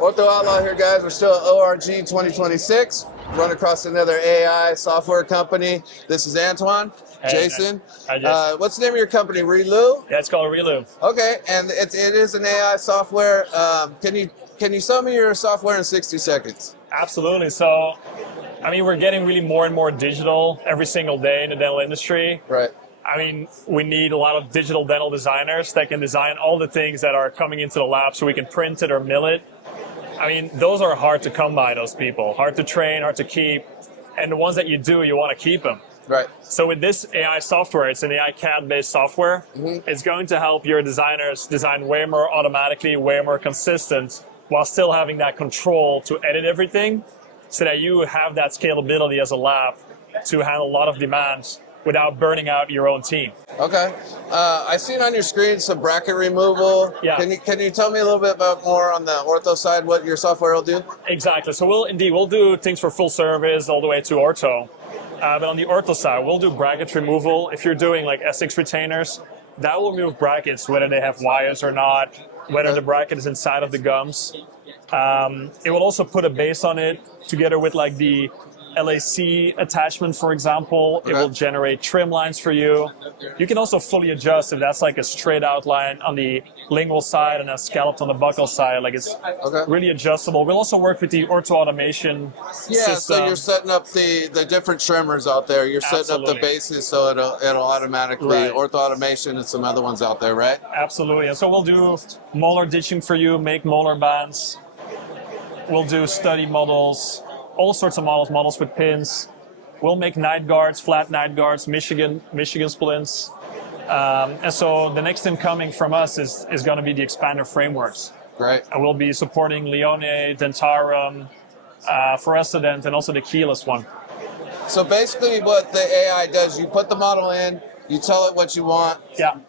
Ortho Outlaw here, guys. We're still at ORG 2026. Run across another AI software company. This is Antoine. Hey, Jason. Hi, Jason. What's the name of your company? Relu? Yeah, it's called Relu. Okay, and it is an AI software. Can you sell me your software in 60 seconds? Absolutely. So, I mean, we're getting really more and more digital every single day in the dental industry. Right. I mean, we need a lot of digital dental designers that can design all the things that are coming into the lab so we can print it or mill it. I mean, those are hard to come by, those people. Hard to train, hard to keep. And the ones that you do, you want to keep them. Right. So with this AI software, it's an AI CAD-based software. Mm-hmm. It's going to help your designers design way more automatically, way more consistent, while still having that control to edit everything so that you have that scalability as a lab to handle a lot of demands without burning out your own team. Okay. I seen on your screen some bracket removal. Yeah. Can you tell me a little bit about more on the ortho side, what your software will do? Exactly. So we'll do things for full service all the way to ortho. But on the ortho side, we'll do bracket removal. If you're doing like Essex retainers, that will remove brackets, whether they have wires or not, whether the bracket is inside of the gums. It will also put a base on it together with like the LAC attachment, for example. Okay. It will generate trim lines for you. You can also fully adjust if that's like a straight outline on the lingual side and a scalloped on the buccal side. Like it's really adjustable. We'll also work with the Ortho automation system. So you're setting up the different trimmers out there. You're setting up the bases so it'll automatically, Ortho automation and some other ones out there, right? Absolutely. And so we'll do molar ditching for you, make molar bands. We'll do study models, all sorts of models with pins. We'll make night guards, flat night guards, Michigan splints. And so the next thing coming from us is going to be the expander frameworks. Right. And we'll be supporting Leone, Dentarum, Forescident, and also the keyless one. So basically what the AI does, you put the model in, you tell it what you want,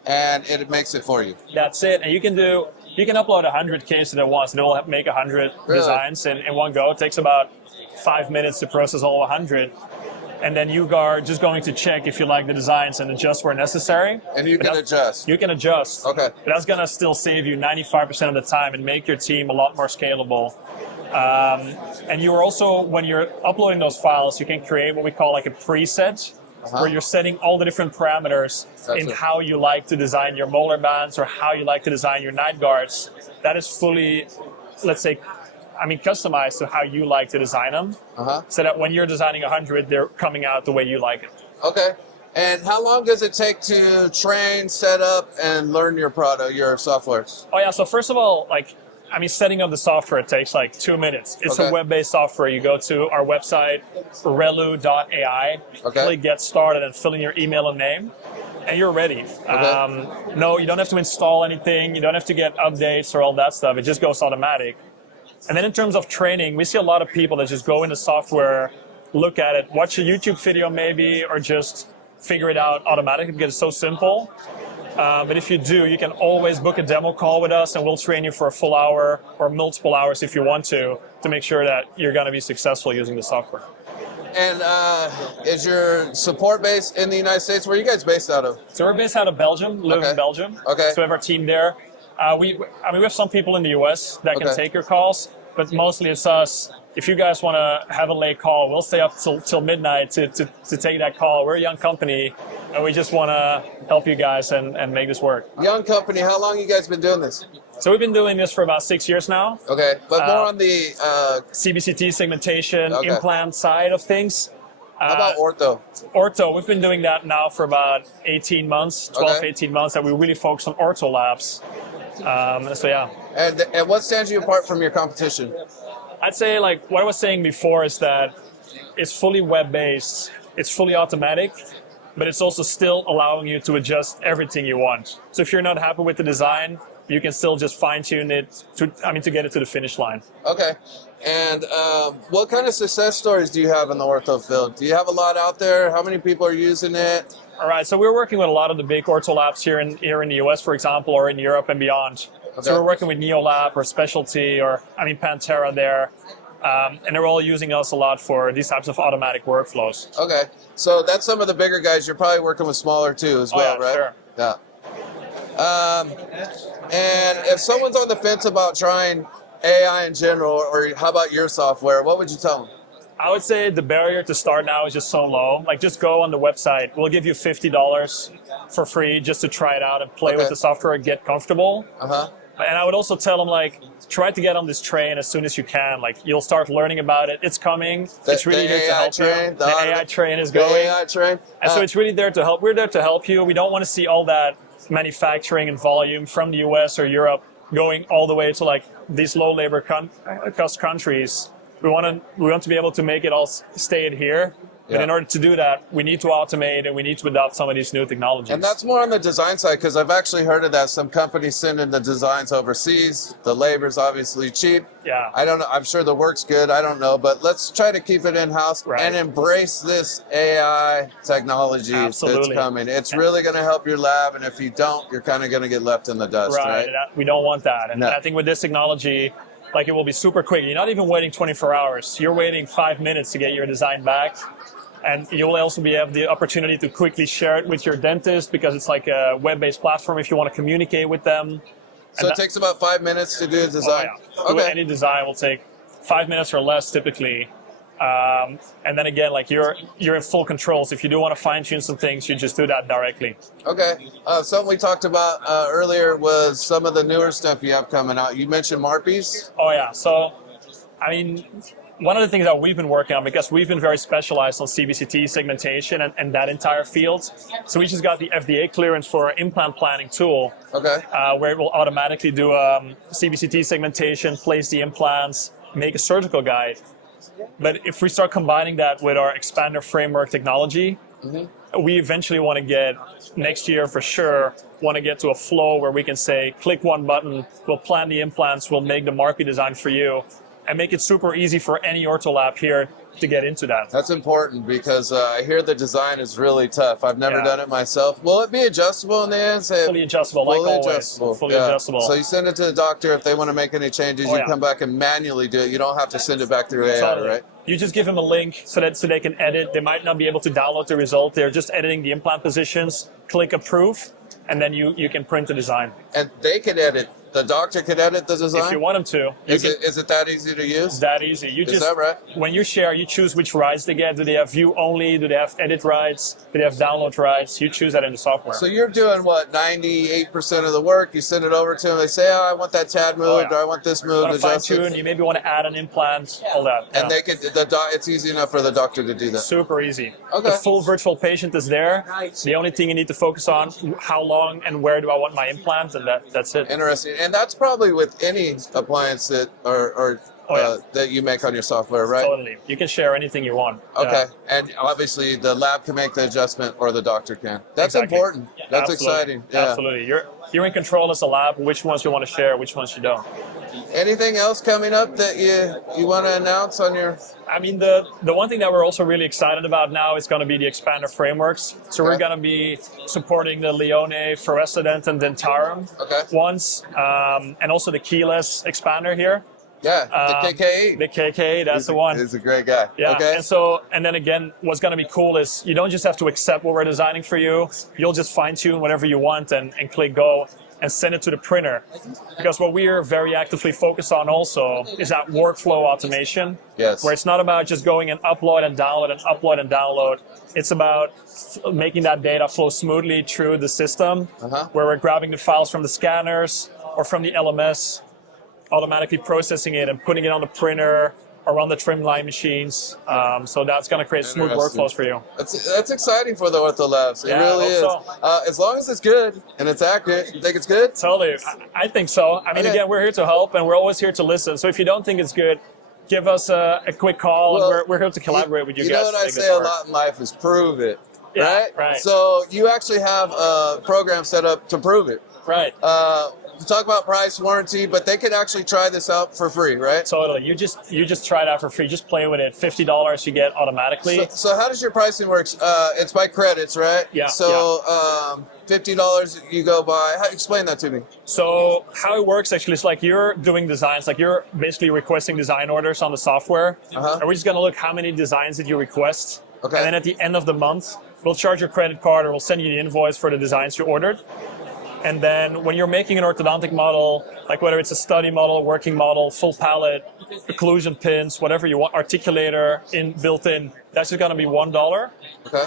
and it makes it for you. That's it. And you can upload 100 cases at once, and it will make 100 designs in one go. It takes about 5 minutes to process all 100, and then you are just going to check if you like the designs and adjust where necessary. And you can adjust. You can adjust. Okay. But that's going to still save you 95% of the time and make your team a lot more scalable. And you are also, when you're uploading those files, you can create what we call like a preset, where you're setting all the different parameters how you like to design your molar bands or how you like to design your night guards. That is fully, let's say, customized to how you like to design them, so that when you're designing 100, they're coming out the way you like it. Okay. And how long does it take to train, set up, and learn your product, your software? Oh yeah. So first of all, setting up the software takes like 2 minutes. It's a web-based software. You go to our website, relu.ai, click get started, and fill in your email and name, and you're ready. No, you don't have to install anything. You don't have to get updates or all that stuff. It just goes automatic. And then in terms of training, we see a lot of people that just go into software, look at it, watch a YouTube video maybe, or just figure it out automatically because it's so simple. But if you do, you can always book a demo call with us, and we'll train you for a full hour or multiple hours if you want to make sure that you're going to be successful using the software. And is your support base in the United States? Where are you guys based out of? So we're based out of Belgium, live in Belgium. Okay. So we have our team there. We have some people in the US that can take your calls, but mostly it's us. If you guys want to have a late call, we'll stay up till midnight to take that call. We're a young company, and we just want to help you guys and make this work. Young company, how long you guys been doing this? So we've been doing this for about 6 years now. Okay, but more on the CBCT segmentation, implant side of things. How about ortho? Ortho, we've been doing that now for about 18 months, 12, 18 months, and we really focus on ortho labs. So yeah. And what stands you apart from your competition? I'd say, like what I was saying before, is that it's fully web-based, it's fully automatic, but it's also still allowing you to adjust everything you want. So if you're not happy with the design, you can still just fine-tune it to get it to the finish line. Okay. And what kind of success stories do you have in the ortho field? Do you have a lot out there? How many people are using it? All right, so we're working with a lot of the big ortho labs here in the US, for example, or in Europe and beyond. So we're working with NeoLab or Specialty or Pantera there. And they're all using us a lot for these types of automatic workflows. Okay, so that's some of the bigger guys. You're probably working with smaller too as well, right? Sure. Yeah. And if someone's on the fence about trying AI in general, or how about your software? What would you tell them? I would say the barrier to start now is just so low. Like, just go on the website. We'll give you $50 for free just to try it out and play with the software and get comfortable. And I would also tell them, like, try to get on this train as soon as you can. Like, you'll start learning about it. It's coming. It's really here to help you. The AI train is going. The AI train. And so it's really there to help. We're there to help you. We don't want to see all that manufacturing and volume from the US or Europe going all the way to, like, these low labor cost countries. We want to be able to make it all stay here. But in order to do that, we need to automate and we need to adopt some of these new technologies. And that's more on the design side, because I've actually heard of that. Some companies send in the designs overseas. The labor's obviously cheap. Yeah. I don't know. I'm sure the work's good. I don't know. But let's try to keep it in-house and embrace this AI technology that's coming. It's really going to help your lab. And if you don't, you're kind of going to get left in the dust, right? We don't want that. And I think with this technology, like, it will be super quick. You're not even waiting 24 hours. You're waiting 5 minutes to get your design back. And you'll also have the opportunity to quickly share it with your dentist, because it's like a web-based platform if you want to communicate with them. So it takes about 5 minutes to do a design? Any design will take 5 minutes or less typically. And then again, like, you're in full control. So if you do want to fine-tune some things, you just do that directly. Okay. Something we talked about earlier was some of the newer stuff you have coming out. You mentioned Marpies? Oh, yeah. So, I mean, one of the things that we've been working on, because we've been very specialized on CBCT segmentation and that entire field. So we just got the FDA clearance for our implant planning tool, where it will automatically do CBCT segmentation, place the implants, make a surgical guide. But if we start combining that with our expander framework technology, we eventually want to get, next year for sure, want to get to a flow where we can say, click one button, we'll plan the implants, we'll make the Marpie design for you, and make it super easy for any ortho lab here to get into that. That's important, because I hear the design is really tough. I've never done it myself. Will it be adjustable in the end? Fully adjustable, like always. Fully adjustable. So you send it to the doctor. If they want to make any changes, you come back and manually do it. You don't have to send it back through AI, right? You just give them a link so they can edit. They might not be able to download the result. They're just editing the implant positions. Click approve, and then you can print the design. And they can edit. The doctor can edit the design? If you want them to. Is it that easy to use? That easy. Is that right? When you share, you choose which rights they get. Do they have view only? Do they have edit rights? Do they have download rights? You choose that in the software. So you're doing, what, 98% of the work? You send it over to them. They say, oh, I want that tab moved, or I want this moved. Fine-tune. You maybe want to add an implant, all that. And they could. It's easy enough for the doctor to do that. Super easy. Okay. The full virtual patient is there. The only thing you need to focus on, how long and where do I want my implant, and that's it. Interesting. And that's probably with any appliance that that you make on your software, right? Totally. You can share anything you want. Okay. And obviously the lab can make the adjustment, or the doctor can. That's important. That's exciting. Yeah. Absolutely. You're in control as a lab, which ones you want to share, which ones you don't. Anything else coming up that you want to announce on your... I mean, the one thing that we're also really excited about now is going to be the expander frameworks. So we're going to be supporting the Leone, Fluorescent, and Dentarum ones, and also the keyless expander here. Yeah, the KKE. The KKE, that's the one. He's a great guy. Yeah, and then again, what's going to be cool is you don't just have to accept what we're designing for you. You'll just fine-tune whatever you want and click go and send it to the printer. Because what we're very actively focused on also is that workflow automation. Yes. Where it's not about just going and upload and download and upload and download. It's about making that data flow smoothly through the system, where we're grabbing the files from the scanners or from the LMS, automatically processing it and putting it on the printer or on the trim line machines. So that's going to create smooth workflows for you. That's exciting for the ortho labs. It really is. So. As long as it's good and it's accurate, you think it's good? Totally. I think so. I mean, again, we're here to help, and we're always here to listen. So if you don't think it's good, give us a quick call, and we're here to collaborate with you guys. You know what I say a lot in life is prove it. Yeah, right? So you actually have a program set up to prove it. Right. Talk about price, warranty, but they could actually try this out for free, right? Totally. You just try it out for free. Just play with it. $50 you get automatically. So how does your pricing work? It's by credits, right? Yeah. So $50 you go by. Explain that to me. So how it works actually is like you're doing designs, like you're basically requesting design orders on the software. And we're just going to look how many designs did you request. Okay. And then at the end of the month, we'll charge your credit card, or we'll send you the invoice for the designs you ordered. And then when you're making an orthodontic model, like whether it's a study model, working model, full palette, occlusion pins, whatever you want, articulator built in, that's just going to be $1. Okay.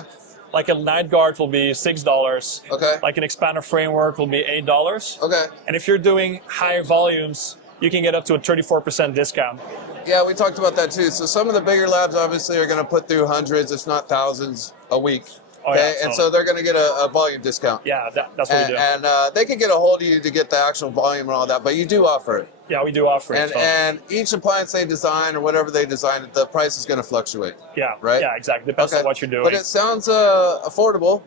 Like a night guard will be $6. Okay. Like an expander framework will be $8. Okay. And if you're doing higher volumes, you can get up to a 34% discount. Yeah, we talked about that too. So some of the bigger labs obviously are going to put through hundreds, if not thousands, a week. Oh, okay, yeah, and so they're going to get a volume discount. Yeah, that's what we do. And they can get a hold of you to get the actual volume and all that, but you do offer it. Yeah, we do offer it. And each appliance they design or whatever they design, the price is going to fluctuate. Yeah, right. Yeah, exactly. Depends on what you're doing. But it sounds affordable.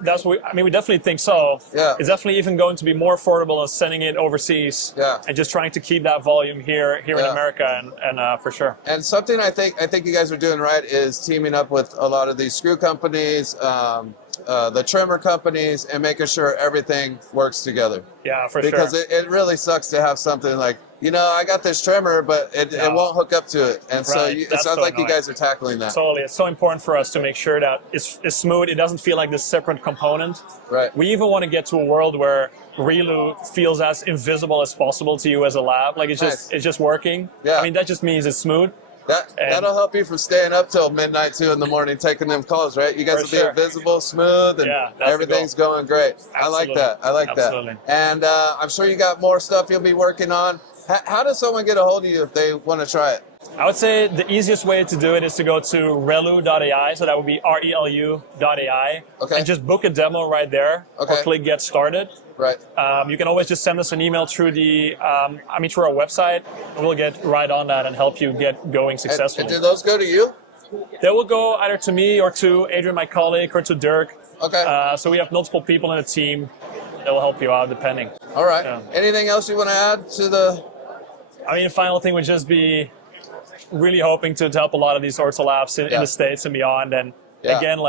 That's what we definitely think so. Yeah. It's definitely even going to be more affordable than sending it overseas. Yeah. And just trying to keep that volume here in America and for sure. And something I think you guys are doing right is teaming up with a lot of these screw companies, the trimmer companies, and making sure everything works together. Yeah, for because sure. Because it really sucks to have something like, I got this trimmer, but it won't hook up to it. And so it sounds like you guys are tackling that. Totally. It's so important for us to make sure that it's smooth. It doesn't feel like this separate component. Right. We even want to get to a world where Relu feels as invisible as possible to you as a lab. Like it's just working. Yeah. I mean, that just means it's smooth. That'll help you from staying up till midnight, 2 in the morning, taking them calls, right? You guys will be invisible, smooth, and everything's going great. Absolutely. I like that. And I'm sure you got more stuff you'll be working on. How does someone get a hold of you if they want to try it? I would say the easiest way to do it is to go to relu.ai, so that would be RELU.ai, and just book a demo right there, or click Get Started. Right. You can always just send us an email through through our website, and we'll get right on that and help you get going successfully. And do those go to you? They will go either to me or to Adrian, my colleague, or to Dirk. Okay. So we have multiple people in the team that will help you out, depending. All right. Yeah. Anything else you want to add to the... The final thing would just be really hoping to help a lot of these ortho labs in the States and beyond. And again,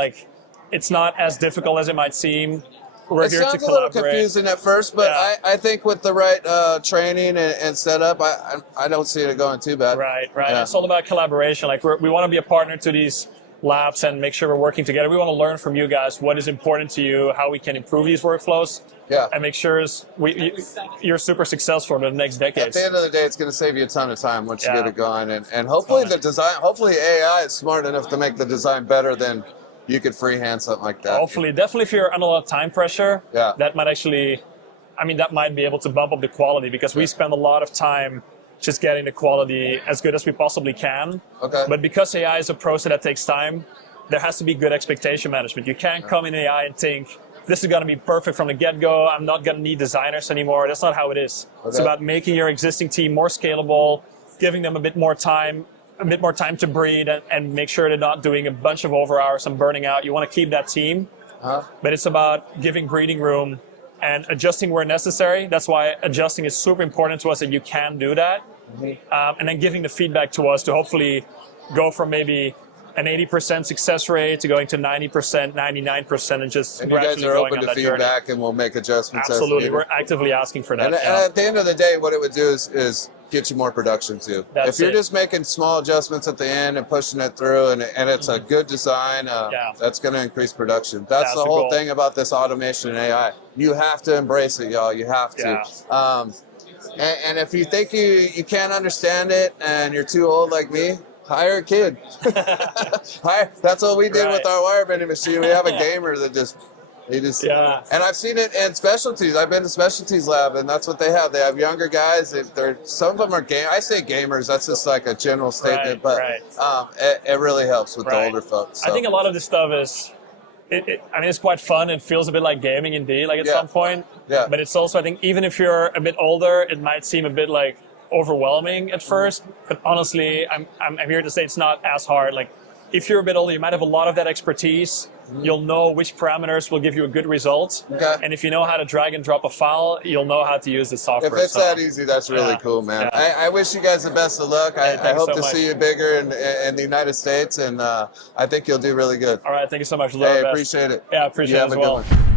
it's not as difficult as it might seem. We're here to collaborate. It sounds a little confusing at first, but I think with the right training and setup, I don't see it going too bad. Right. Yeah. It's all about collaboration. We want to be a partner to these labs and make sure we're working together. We want to learn from you guys what is important to you, how we can improve these workflows. Yeah. And make sure you're super successful in the next decades. At the end of the day, it's going to save you a ton of time once you get it going. And hopefully hopefully AI is smart enough to make the design better than you could freehand something like that. Hopefully. Definitely if you're under a lot of time pressure, that might actually, that might be able to bump up the quality, because we spend a lot of time just getting the quality as good as we possibly can. Okay. But because AI is a process that takes time, there has to be good expectation management. You can't come in AI and think, this is going to be perfect from the get-go. I'm not going to need designers anymore. That's not how it is. Okay. It's about making your existing team more scalable, giving them a bit more time to breathe, and make sure they're not doing a bunch of over hours and burning out. You want to keep that team, but it's about giving breathing room and adjusting where necessary. That's why adjusting is super important to us, that you can do that. And then giving the feedback to us to hopefully go from maybe an 80% success rate to going to 90%, 99%, and just and you guys are open to feedback journey. And we'll make adjustments. Absolutely, we're actively asking for that. And at the end of the day, what it would do is get you more production too. If you're just making small adjustments at the end and pushing it through, and it's a good design, that's going to increase production. That's the whole thing about this automation and AI. You have to embrace it, y'all. You have to. And if you think you can't understand it and you're too old like me, hire a kid. That's what we did with our wire bending machine. We have a gamer that and I've seen it in specialties. I've been to specialties lab, and that's what they have. They have younger guys. Some of them are I say gamers. That's just like a general statement, but it really helps with the older folks. So. I think a lot of this stuff is, it's quite fun. It feels a bit like gaming indeed, like at some point. Yeah. But it's also, I think, even if you're a bit older, it might seem a bit like overwhelming at first, but honestly, I'm here to say it's not as hard. Like, if you're a bit older, you might have a lot of that expertise. You'll know which parameters will give you a good result. Okay. And if you know how to drag and drop a file, you'll know how to use the software. If it's that easy, that's really cool, man. I wish you guys the best of luck. I hope to see you bigger in the United States, and I think you'll do really good. All right, thank you so much. Hey, appreciate it. Yeah, appreciate it as well. Have a good one.